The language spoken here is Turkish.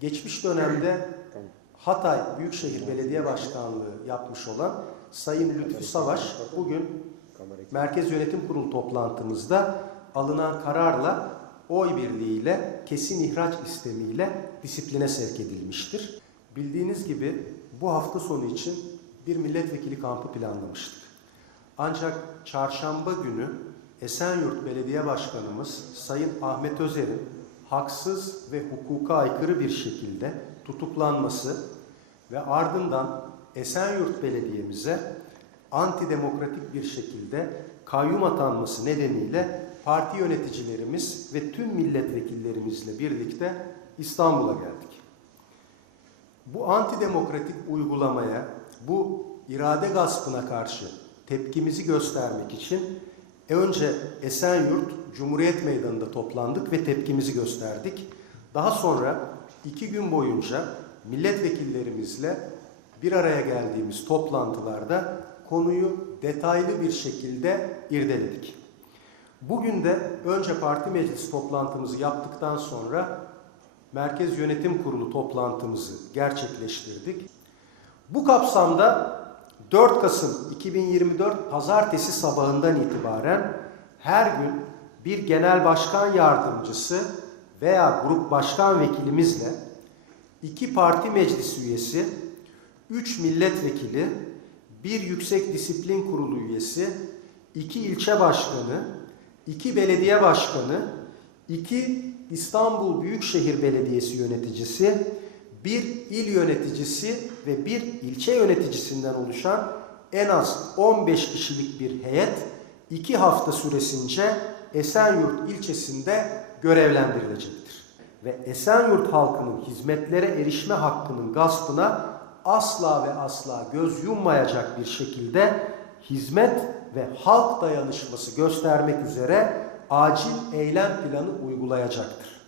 geçmiş dönemde Hatay Büyükşehir Belediye Başkanlığı yapmış olan Sayın Lütfü Savaş bugün Merkez Yönetim Kurulu toplantımızda alınan kararla oy birliğiyle kesin ihraç istemiyle disipline sevk edilmiştir. Bildiğiniz gibi bu hafta sonu için bir milletvekili kampı planlamıştık. Ancak çarşamba günü Esenyurt Belediye Başkanımız Sayın Ahmet Özer'in haksız ve hukuka aykırı bir şekilde tutuklanması ve ardından Esenyurt Belediye'mize antidemokratik bir şekilde kayyum atanması nedeniyle parti yöneticilerimiz ve tüm milletvekillerimizle birlikte İstanbul'a geldik. Bu antidemokratik uygulamaya, bu irade gaspına karşı tepkimizi göstermek için önce Esenyurt Cumhuriyet Meydanı'nda toplandık ve tepkimizi gösterdik. Daha sonra iki gün boyunca milletvekillerimizle bir araya geldiğimiz toplantılarda konuyu detaylı bir şekilde irdeledik. Bugün de önce parti meclis toplantımızı yaptıktan sonra Merkez Yönetim Kurulu toplantımızı gerçekleştirdik. Bu kapsamda 4 Kasım 2024 Pazartesi sabahından itibaren her gün bir genel başkan yardımcısı veya grup başkan vekilimizle iki parti meclis üyesi, üç milletvekili, bir yüksek disiplin kurulu üyesi, iki ilçe başkanı, iki belediye başkanı, iki İstanbul Büyükşehir Belediyesi yöneticisi, bir il yöneticisi ve bir ilçe yöneticisinden oluşan en az 15 kişilik bir heyet iki hafta süresince Esenyurt ilçesinde görevlendirilecektir. Ve Esenyurt halkının hizmetlere erişme hakkının gaspına asla ve asla göz yummayacak bir şekilde hizmet ve halk dayanışması göstermek üzere acil eylem planı uygulayacaktır.